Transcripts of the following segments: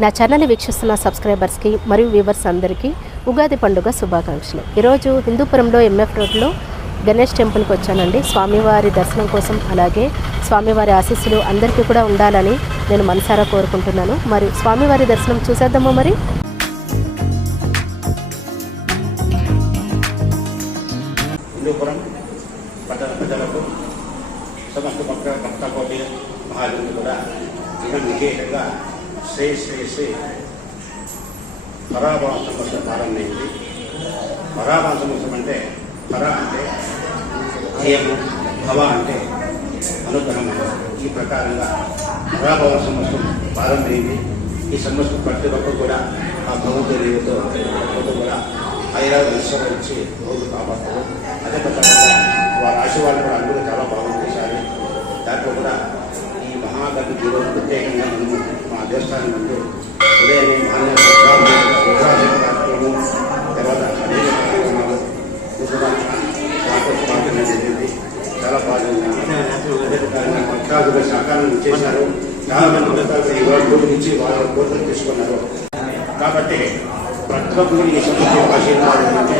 నా ఛానల్ని వీక్షిస్తున్న సబ్స్క్రైబర్స్కి మరియు వ్యూవర్స్ అందరికీ ఉగాది పండుగ శుభాకాంక్షలు. ఈరోజు హిందూపురంలో ఎంఎఫ్ రోడ్లో గణేష్ టెంపుల్కి వచ్చానండి. స్వామివారి దర్శనం కోసం, అలాగే స్వామివారి ఆశీస్సులు అందరికీ కూడా ఉండాలని నేను మనసారా కోరుకుంటున్నాను. మరి స్వామివారి దర్శనం చూసేద్దామా? మరి హిందూపురం పట్టణ ప్రజలకు సమస్త భక్త కోటి మహాజనులు కూడా దినం విశేషంగా శ్రీ శ్రీ శ్రీ పరాభవ సంవత్సరం ప్రారంభమైంది. పరాభవ సంవత్సరం అంటే పర అంటే జయము, భవ అంటే అనుగ్రహము. ఈ ప్రకారంగా పరాభవ సంవత్సరం ప్రారంభమైంది. ఈ సంవత్సరం ప్రతి ఒక్కరు కూడా ఆ భగవంతుడితో కూడా ఐరాలు విశ్వరించి రోజు కాపాడతారు. అదే ప్రకారంగా వారి ఆశీర్వాదం కూడా అందరూ చాలా బాగుంది. ఈసారి దాంట్లో కూడా ఈ మహాగతి ఈరోజు ప్రత్యేకంగా మనము మా దేవస్థానం ముందు ఉదయమే కార్యక్రమం, తర్వాత అనేక కార్యక్రమాలు జరిగింది. చాలా బాగుంది. అదే ప్రకారంగా భక్తాదులు సహకారం చేశారు. చాలా మంది భక్తాదులు ఈ రోజు కోరిక ఇచ్చి వాళ్ళ కోరికలు తీసుకున్నారు. కాబట్టి ప్రతి ఒక్కరు ఈ సంవత్సరం ఆశీర్వాదం అంటే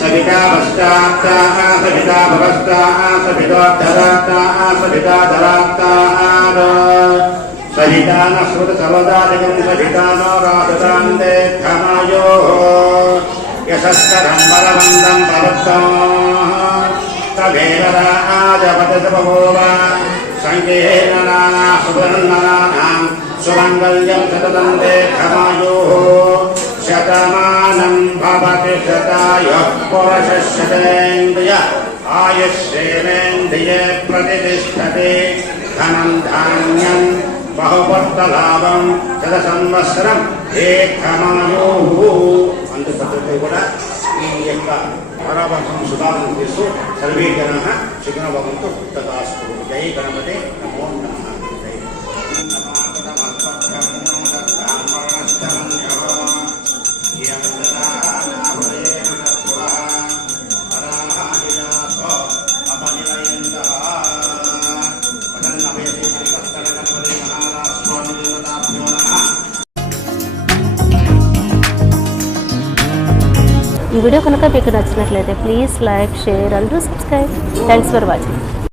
సవితా భస్తాః సవితా భవస్తాః సవితోద్ధరాస్తాః సవితాధరాస్తాః సవితాన స్మృత సవదాదికం సవితానో రాజతాంతే ఘమాయోః యశస్కరం బలవంతం ప్రవృత్తం తదేవరాజపతిసపభూవ సంకేన నానా సువర్ణనానాం సుమంగళ్యం సతతం దీర్ఘమాయుః శతమానం భవతి శతాయుః పురుషः శతేంద్రియ ఆయుష్యేంద్రియే ప్రతిష్టతి ధనం ధాన్యం బహుపుత్రలాభం శత సంవత్సరం దీర్ఘమాయుః. అందుపద్ధతి కూడా ఈ యొక్క పరాభవం శుభాలను చేస్తూ సర్వే జనాః సుఖినో భవంతు. తదాస్తు. జై గణపతే నమో నమః. ఈ వీడియో కనుక మీకు నచ్చినట్లయితే please like, share and subscribe. Thanks for watching.